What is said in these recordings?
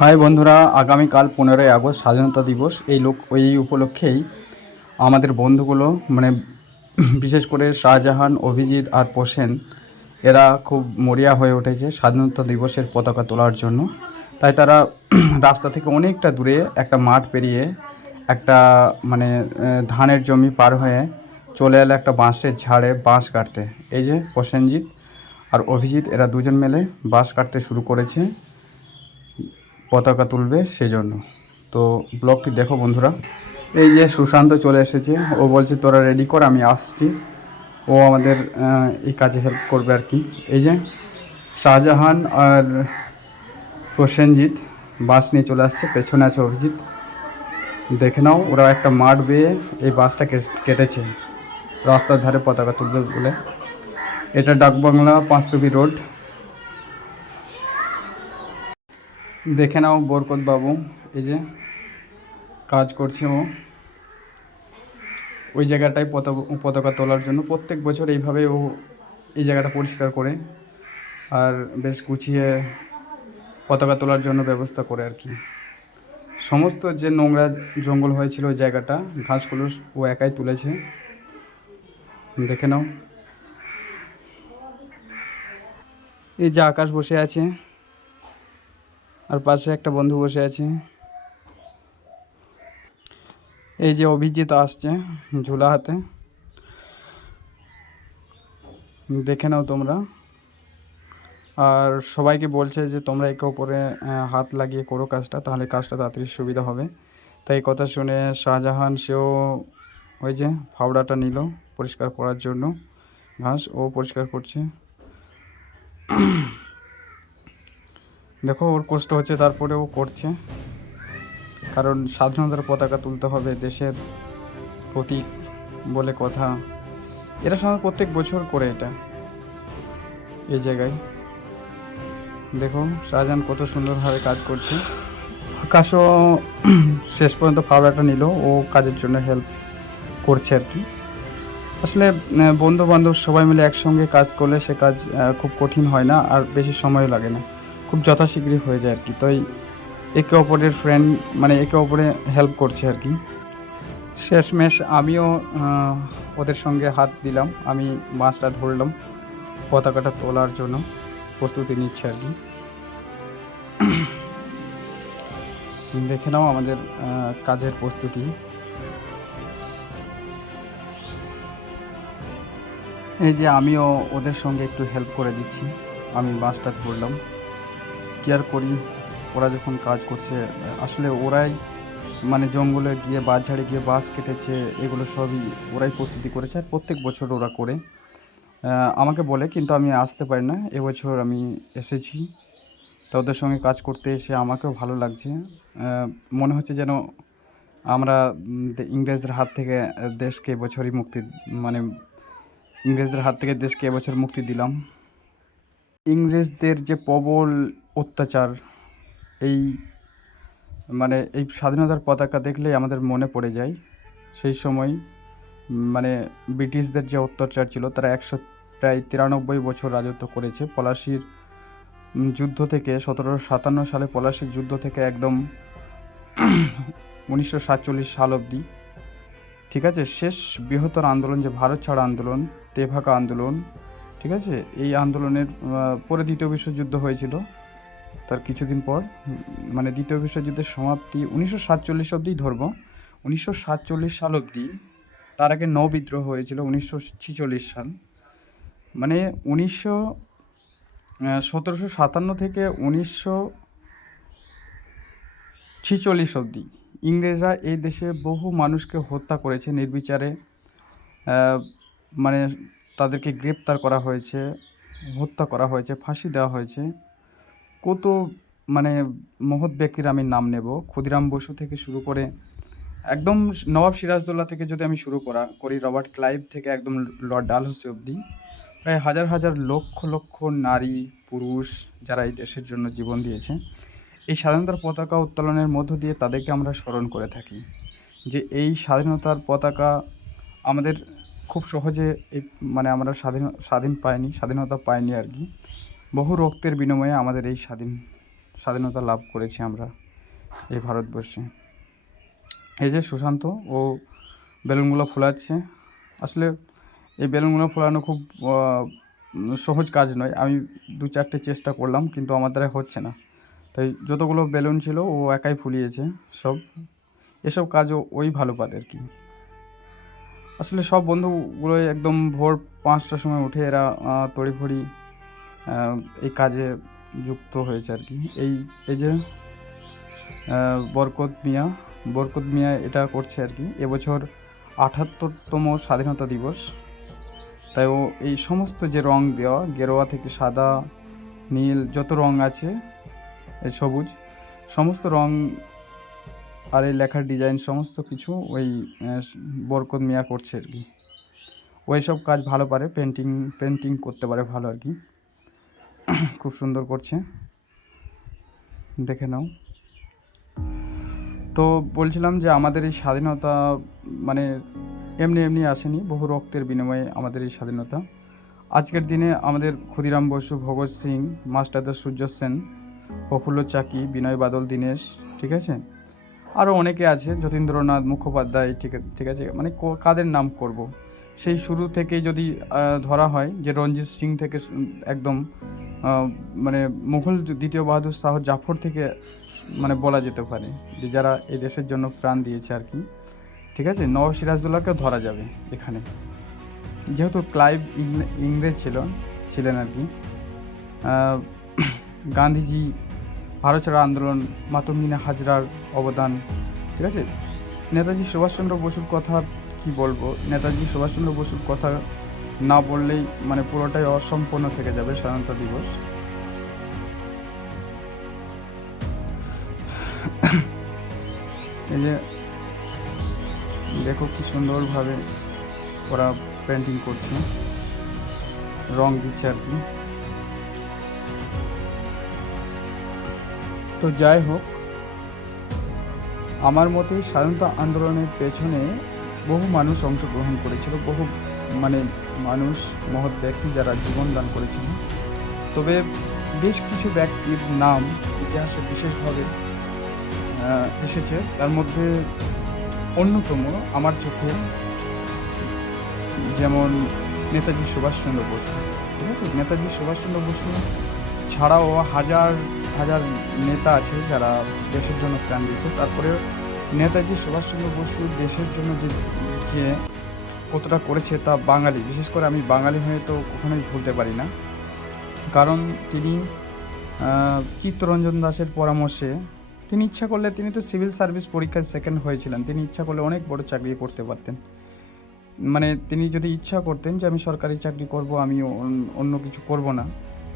High বন্ধুরা, আগামীকাল পনেরোই আগস্ট স্বাধীনতা দিবস। এই লোক, এই উপলক্ষেই আমাদের বন্ধুগুলো মানে বিশেষ করে শাহজাহান, অভিজিৎ আর পোসেন এরা খুব মরিয়া হয়ে উঠেছে স্বাধীনতা দিবসের পতাকা তোলার জন্য। তাই তারা রাস্তা থেকে অনেকটা দূরে একটা মাঠ পেরিয়ে একটা মানে ধানের জমি পার হয়ে চলে এলো একটা বাঁশের ঝাড়ে বাঁশ কাটতে। এই যে প্রসেনজিৎ আর অভিজিৎ, এরা দুজন মিলে বাঁশ কাটতে শুরু করেছে। পতাকা তুলবে সেজন্য। তো ব্লগটি দেখো বন্ধুরা। এই যে সুশান্ত চলে এসেছে। ও বলছে, তোরা রেডি কর, আমি আসছি। ও আমাদের এই কাজে হেল্প করবে আর কি। এই যে শাহজাহান আর প্রসেনজিৎ বাস নিয়ে চলে আসছে। পেছনে আছে অভিজিৎ। দেখে নাও, ওরা একটা মাঠ বেয়ে এই বাসটা কেটেছে। রাস্তার ধারে পতাকা তুলবে বলে। এটা ডাকবাংলা পাঁচতুবি রোড। দেখে নাও বরকত বাবু, এই যে কাজ করছে ও। ওই জায়গাটায় পতাকা পতাকা তোলার জন্য প্রত্যেক বছর এইভাবে ও এই জায়গাটা পরিষ্কার করে আর বেশ গুছিয়ে পতাকা তোলার জন্য ব্যবস্থা করে আর কি। সমস্ত যে নোংরা জঙ্গল হয়েছিল ওই জায়গাটা, ঘাসগুলো ও একাই তুলেছে। দেখে নাও। এই যে আকাশ বসে আছে। আর পাশে একটা বন্ধু বসে আছে। এই যে অভিজিৎ আসছে ঝুলা হাতে। দেখে নাও তোমরা। আর সবাইকে বলছে যে তোমরা একে ওপরে হাত লাগিয়ে করো কাজটা, তাহলে কাজটা তাড়াতাড়ি সুবিধা হবে। তাই কথা শুনে শাহজাহান, সেও ওই যে ফাওড়াটা নিল পরিষ্কার করার জন্য। ঘাস ও পরিষ্কার করছে। দেখো, ওর কষ্ট হচ্ছে, তারপরে ও করছে। কারণ স্বাধীনতার পতাকা তুলতে হবে, দেশের প্রতীক বলে কথা। এরা সাধারণত প্রত্যেক বছর করে এটা এই জায়গায়। দেখো, শাহজাহান কত সুন্দরভাবে কাজ করছে। আকাশও শেষ পর্যন্ত ফাওড়াটা নিল, ও কাজের জন্য হেল্প করছে আর কি। আসলে বন্ধু বান্ধব সবাই মিলে একসঙ্গে কাজ করলে সে কাজ খুব কঠিন হয় না, আর বেশি সময়ও লাগে না। খুব যথাশীঘ্রই হয়ে যায় আর কি। তাই একে অপরের ফ্রেন্ড মানে একে অপরে হেল্প করছে আর কি। শেষমেশ আমিও ওদের সঙ্গে হাত দিলাম। আমি মাছটা ধরলাম, পতাকাটা তোলার জন্য প্রস্তুতি নিচ্ছে আর কি। দেখে নাও আমাদের কাজের প্রস্তুতি। এই যে আমিও ওদের সঙ্গে একটু হেল্প করে দিচ্ছি। আমি বাসটা ধরলাম। কি আর করি, ওরা যখন কাজ করছে, আসলে ওরাই মানে জঙ্গলে গিয়ে বাস ঝাড়ে গিয়ে বাস কেটেছে, এগুলো সবই ওরাই প্রস্তুতি করেছে আর প্রত্যেক বছর ওরা করে। আমাকে বলে, কিন্তু আমি আসতে পারি না, এবছর আমি এসেছি। তা ওদের সঙ্গে কাজ করতে এসে আমাকেও ভালো লাগছে। মনে হচ্ছে যেন আমরা ইংরেজদের হাত থেকে দেশকে এবছরই মুক্তি মানে ইংরেজদের হাত থেকে দেশকে এবছর মুক্তি দিলাম। ইংরেজদের যে প্রবল অত্যাচার, এই মানে এই স্বাধীনতার পতাকা দেখলেই আমাদের মনে পড়ে যায়। সেই সময় মানে ব্রিটিশদের যে অত্যাচার ছিল, তারা একশো প্রায় তিরানব্বই বছর রাজত্ব করেছে। পলাশির যুদ্ধ থেকে সতেরোশো সাতান্ন সালে পলাশির যুদ্ধ থেকে একদম উনিশশো সাতচল্লিশ সাল অবধি। ঠিক আছে? শেষ বৃহত্তর আন্দোলন যে ভারত ছাড় আন্দোলন তেভাকা আন্দোলন ঠিক আছে? এই আন্দোলনের পরে দ্বিতীয় বিশ্বযুদ্ধ হয়েছিল। তার কিছুদিন পর মানে দ্বিতীয় বিশ্বযুদ্ধের সমাপ্তি উনিশশো সাতচল্লিশ অবধিই ধরবো উনিশশো সাতচল্লিশ সাল অবধি তার আগে নৌ বিদ্রোহ হয়েছিল উনিশশো ছিচল্লিশ সাল। মানে উনিশশো সতেরোশো সাতান্ন থেকে উনিশশো ছিচল্লিশ অবধি ইংরেজরা এই দেশে বহু মানুষকে হত্যা করেছে নির্বিচারে। মানে তাদেরকে গ্রেপ্তার করা হয়েছে, হত্যা করা হয়েছে, ফাঁসি দেওয়া হয়েছে। কত মানে মহৎ ব্যক্তির আমি নাম নেব? ক্ষুদিরাম বসু থেকে শুরু করে একদম নবাব সিরাজদৌল্লা থেকে যদি আমি শুরু করা করি, রবার্ট ক্লাইভ থেকে একদম লর্ড ডালহৌসি অবধি, প্রায় হাজার হাজার লক্ষ লক্ষ নারী, পুরুষ যারা এই দেশের জন্য জীবন দিয়েছে, এই স্বাধীনতার পতাকা উত্তোলনের মধ্য দিয়ে তাদেরকে আমরা স্মরণ করে থাকি যে এই স্বাধীনতার পতাকা আমাদের খুব সহজে এই মানে আমরা স্বাধীন স্বাধীন পাইনি, স্বাধীনতা পাইনি আর কি। বহু রক্তের বিনিময়ে আমাদের এই স্বাধীন, স্বাধীনতা লাভ করেছি আমরা এই ভারতবর্ষে। এই যে সুশান্ত, ও বেলুনগুলো ফোলাচ্ছে। আসলে এই বেলুনগুলো ফোলানো খুব সহজ কাজ নয়। আমি দু চারটে চেষ্টা করলাম, কিন্তু আমার দ্বারা হচ্ছে না। তাই যতগুলো বেলুন ছিল, ও একাই ফুলিয়েছে সব। এসব কাজও ওই ভালো পারে আর কি। আসলে সব বন্ধুগুলোই একদম ভোর পাঁচটার সময় উঠে এরা তড়িঘড়ি এই কাজে যুক্ত হয়েছে আর কি। এই এই যে বরকত মিয়া বরকত মিয়া এটা করছে আর কি। এবছর আঠাত্তরতম স্বাধীনতা দিবস। তাই ও এই সমস্ত যে রং দেওয়া, গেরোয়া থেকে সাদা, নীল, যত রং আছে সবুজ, সমস্ত রং আর এই লেখার ডিজাইন সমস্ত কিছু ওই বরকত মিয়া করছে আর কি। ওই সব কাজ ভালো পারে পেন্টিং পেন্টিং করতে পারে ভালো আর কি। খুব সুন্দর করছে। দেখে নাও। তো বলছিলাম যে আমাদের এই স্বাধীনতা মানে এমনি এমনি আসেনি, বহু রক্তের বিনিময়ে আমাদের এই স্বাধীনতা। আজকের দিনে আমাদের ক্ষুদিরাম বসু, ভগৎ সিং মাস্টারদা সূর্য সেন প্রফুল্ল চাকি, বিনয় বাদল, দীনেশ, ঠিক আছে? আরও অনেকে আছে, যতীন্দ্রনাথ মুখোপাধ্যায়, ঠিক ঠিক আছে মানে কাদের নাম করব? সেই শুরু থেকে যদি ধরা হয় যে রঞ্জিত সিং থেকে একদম মানে মুঘল দ্বিতীয় বাহাদুর শাহ জাফর থেকে মানে বলা যেতে পারে যে যারা এই দেশের জন্য প্রাণ দিয়েছে আর কি, ঠিক আছে? নব সিরাজদৌল্লাকেও ধরা যাবে এখানে। যেহেতু ক্লাইভ ইংরেজ ছিল, ছিলেন আর কি গান্ধীজি ভারত ছাড়া আন্দোলন, মাতঙ্গিনা হাজরার অবদান, ঠিক আছে? নেতাজি সুভাষচন্দ্র বসুর কথা কি বলব? নেতাজি সুভাষচন্দ্র বসুর কথা না বললেই মানে পুরোটাই অসম্পূর্ণ থেকে যাবে স্বাধীনতা দিবস। এই যে দেখো কি সুন্দরভাবে ওরা পেন্টিং করছে। রং দিচ্ছে আর কি। তো যাই হোক, আমার মতে স্বাধীনতা আন্দোলনের পেছনে বহু মানুষ অংশগ্রহণ করেছিল, বহু মানে মানুষ, মহৎ ব্যক্তি যারা জীবন দান করেছিল। তবে বেশ কিছু ব্যক্তির নাম ইতিহাসে বিশেষভাবে এসেছে। তার মধ্যে অন্যতম আমার চোখে যেমন নেতাজি সুভাষচন্দ্র বসু। ঠিক আছে? নেতাজি সুভাষচন্দ্র বসু ছাড়াও হাজার হাজার নেতা আছে যারা দেশের জন্য প্রাণ দিয়েছে। তারপরে নেতাজি সুভাষচন্দ্র বসু দেশের জন্য যে যে কতটা করেছে তা বাঙালি। বিশেষ করে আমি বাঙালি হয়ে তো কখনোই ভুলতে পারি না। কারণ তিনি চিত্তরঞ্জন দাসের পরামর্শে তিনি ইচ্ছা করলে তিনি তো সিভিল সার্ভিস পরীক্ষায় সেকেন্ড হয়েছিলেন। তিনি ইচ্ছা করলে অনেক বড় চাকরি করতে পারতেন। মানে তিনি যদি ইচ্ছা করতেন যে আমি সরকারি চাকরি করব, আমি অন্য কিছু করব না।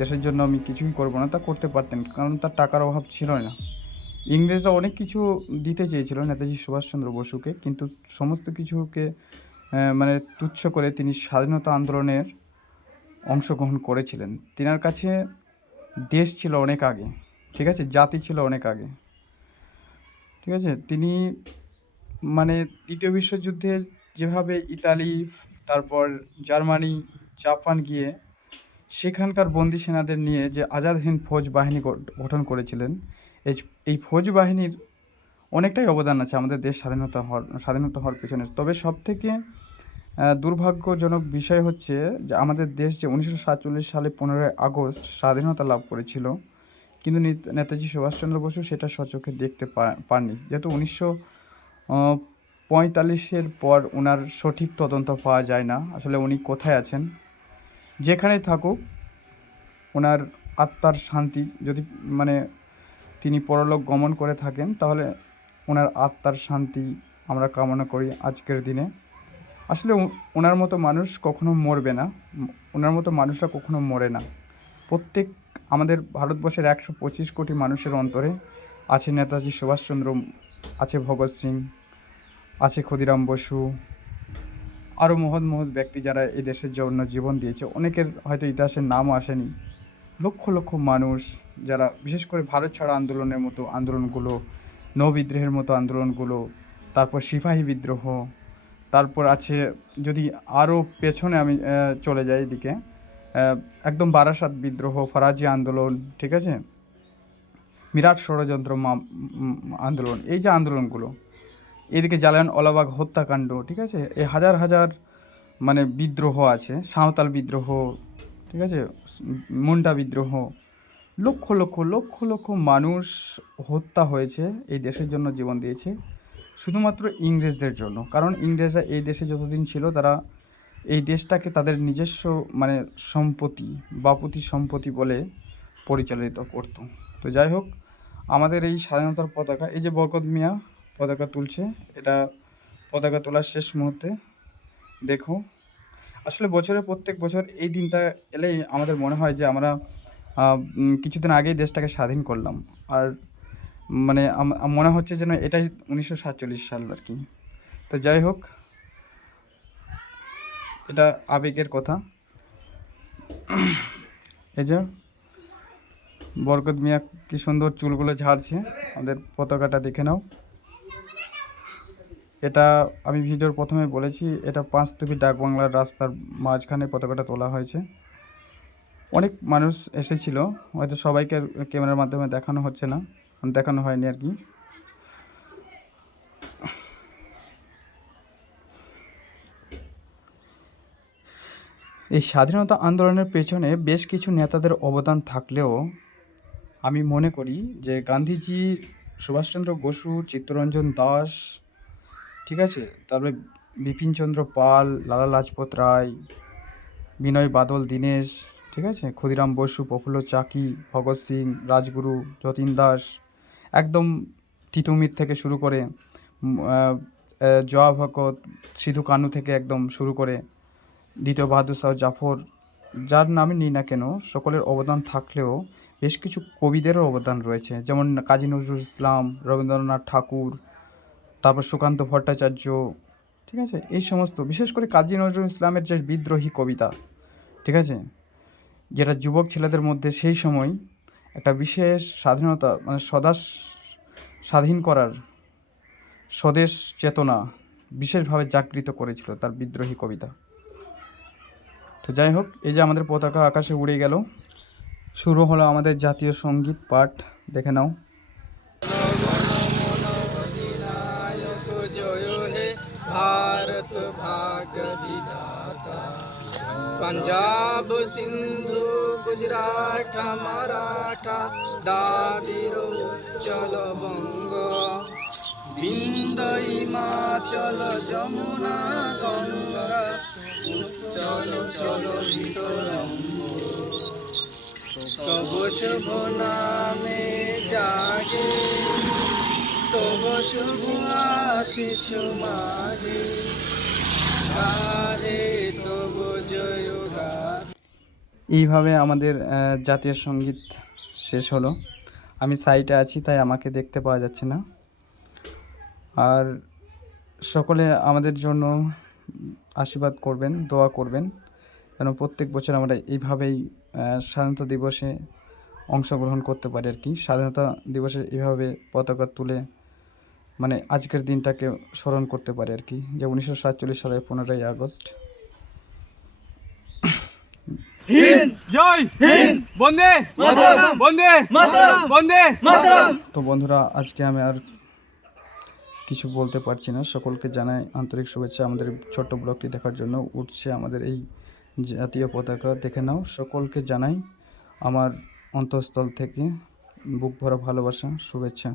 দেশের জন্য আমি কিছুই করব না, তা করতে পারতেন, কারণ তার টাকার অভাব ছিল না। ইংরেজরা অনেক কিছু দিতে চেয়েছিল নেতাজি সুভাষচন্দ্র বসুকে, কিন্তু সমস্ত কিছুকে মানে তুচ্ছ করে তিনি স্বাধীনতা আন্দোলনের অংশগ্রহণ করেছিলেন। তিনার কাছে দেশ ছিল অনেক আগে, ঠিক আছে? জাতি ছিল অনেক আগে, ঠিক আছে? তিনি মানে দ্বিতীয় বিশ্বযুদ্ধে যেভাবে ইতালি, তারপর জার্মানি, জাপান গিয়ে সেখানকার বন্দি সেনাদের নিয়ে যে আজাদ হিন্দ ফৌজ বাহিনী গঠ- গঠন করেছিলেন, এই এই ফৌজ বাহিনীর অনেকটাই অবদান আছে আমাদের দেশ স্বাধীনতা হওয়ার স্বাধীনতা হওয়ার পেছনে। তবে সব থেকে দুর্ভাগ্যজনক বিষয় হচ্ছে যে আমাদের দেশ যে উনিশশো সাতচল্লিশ সালে পনেরোই আগস্ট স্বাধীনতা লাভ করেছিল, কিন্তু নেতাজি সুভাষচন্দ্র বসু সেটা সচোখে দেখতে পাননি। যেহেতু উনিশশো পঁয়তাল্লিশের পর ওনার সঠিক তদন্ত পাওয়া যায় না। আসলে উনি কোথায় আছেন? যেখানেই থাকুক, ওনার আত্মার শান্তি যদি মানে তিনি পরলোক গমন করে থাকেন, তাহলে ওনার আত্মার শান্তি আমরা কামনা করি আজকের দিনে। আসলে ওনার মতো মানুষ কখনো মরবে না, ওনার মতো মানুষরা কখনো মরে না। প্রত্যেক আমাদের ভারতবর্ষের একশো পঁচিশ কোটি মানুষের অন্তরে আছে নেতাজি সুভাষচন্দ্র, আছে ভগৎ সিং, আছে ক্ষুদিরাম বসু আরও মহৎ মহৎ ব্যক্তি যারা এই দেশের জন্য জীবন দিয়েছে, অনেকের হয়তো ইতিহাসের নামও আসেনি। লক্ষ লক্ষ মানুষ যারা, বিশেষ করে ভারত ছাড়া আন্দোলনের মতো আন্দোলনগুলো নৌবিদ্রোহের মতো আন্দোলনগুলো, তারপর সিপাহী বিদ্রোহ, তারপর আছে যদি আরও পেছনে আমি চলে যাই এদিকে একদম বারাসাত বিদ্রোহ, ফরাজি আন্দোলন, ঠিক আছে? বিরাট ষড়যন্ত্র আন্দোলন, এই যে আন্দোলনগুলো এদিকে জালিয়ান ওলাবাগ হত্যাকাণ্ড, ঠিক আছে? এই হাজার হাজার মানে বিদ্রোহ আছে, সাঁওতাল বিদ্রোহ, ঠিক আছে? মুন্ডা বিদ্রোহ। লক্ষ লক্ষ লক্ষ লক্ষ মানুষ হত্যা হয়েছে এই দেশের জন্য জীবন দিয়েছে, শুধুমাত্র ইংরেজদের জন্য। কারণ ইংরেজরা এই দেশে যতদিন ছিল, তারা এই দেশটাকে তাদের নিজস্ব মানে সম্পত্তি, বাপুতি সম্পত্তি বলে পরিচালিত করত। তো যাই হোক, আমাদের এই স্বাধীনতার পতাকা, এই যে বরকত মিয়া পতাকা তুলছে। এটা পতাকা তোলার শেষ মুহূর্তে। দেখো। আসলে বছরে প্রত্যেক বছর এই দিনটা এলেই আমাদের মনে হয় যে আমরা কিছুদিন আগেই দেশটাকে স্বাধীন করলাম। আর মানে মনে হচ্ছে যেন এটাই উনিশশো সাতচল্লিশ সাল আর কি। তো যাই হোক। এটা আবেগের কথা। এই যে, বরকত মিয়া কি সুন্দর চুলগুলো ঝাড়ছে। আমাদের পতাকাটা দেখে নাও। এটা আমি ভিডিওর প্রথমে বলেছি, এটা পাঁচতুপি ডাক বাংলার রাস্তার মাঝখানে পতাকাটা তোলা হয়েছে। অনেক মানুষ এসেছিল, হয়তো সবাইকে ক্যামেরার মাধ্যমে দেখানো হচ্ছে না, দেখানো হয়নি আর কি। এই স্বাধীনতা আন্দোলনের পেছনে বেশ কিছু নেতাদের অবদান থাকলেও আমি মনে করি যে গান্ধীজি, সুভাষচন্দ্র বসু, চিত্তরঞ্জন দাস ঠিক আছে? তারপরে বিপিনচন্দ্র পাল, লালা লাজপত রায়, বিনয় বাদল দীনেশ, ঠিক আছে? ক্ষুদিরাম বসু, প্রফুল্ল চাকি, ভগৎ সিং, রাজগুরু, যতীন দাস, একদম তিতুমির থেকে শুরু করে জয়া ভকত, সিধু কানু থেকে একদম শুরু করে, দ্বিতীয় বাহাদুর শাহ জাফর, যার নামে নিই না কেন, সকলের অবদান থাকলেও বেশ কিছু কবিদেরও অবদান রয়েছে। যেমন কাজী নজরুল ইসলাম, রবীন্দ্রনাথ ঠাকুর তারপর সুকান্ত ভট্টাচার্য, ঠিক আছে? এই সমস্ত, বিশেষ করে কাজী নজরুল ইসলামের যে বিদ্রোহী কবিতা, ঠিক আছে? যেটা যুবক ছেলেদের মধ্যে সেই সময় একটা বিশেষ স্বাধীনতা মানে সদা স্বাধীন করার স্বদেশ চেতনা বিশেষভাবে জাগৃত করেছিল তার বিদ্রোহী কবিতা। তো যাই হোক, এই যে আমাদের পতাকা আকাশে উড়ে গেল, শুরু হলো আমাদের জাতীয় সংগীত পাঠ, দেখে নাও। पंजाब सिंधु गुजरात मराठा दाबिर उच्चल बंग বিন্দ হিমাচল যমুনা গঙ্গা উচ্চল চল বিতরঙ্গ তব শুভ নামে জাগে তব শুভ আশিস মাগে গারে তব জয় গাথা এইভাবে আমাদের জাতীয় সংগীত শেষ হলো। আমি সাইটে আছি, তাই আমাকে দেখতে পাওয়া যাচ্ছে না। আর সকলে আমাদের জন্য আশীর্বাদ করবেন, দোয়া করবেন, যেন প্রত্যেক বছর আমরা এইভাবেই স্বাধীনতা দিবসে অংশগ্রহণ করতে পারি আর কি। স্বাধীনতা দিবসে এইভাবে পতাকা তুলে মানে আজকের দিনটাকে স্মরণ করতে পারি আর কি, যে উনিশশো সাতচল্লিশ সালের পনেরোই আগস্ট জয় হিন্দ বন্দে বন্দে বন্দে তো বন্ধুরা আজকে আমি আর কিছু বলতে পারছি না। সকলকে জানাই আন্তরিক শুভেচ্ছা। আমাদের ছোট্ট ব্লগটি দেখার জন্য উঠছে আমাদের এই জাতীয় পতাকা। দেখে নাও সকলকে জানাই আমার অন্তঃস্থল থেকে বুক ভরা ভালোবাসা শুভেচ্ছা।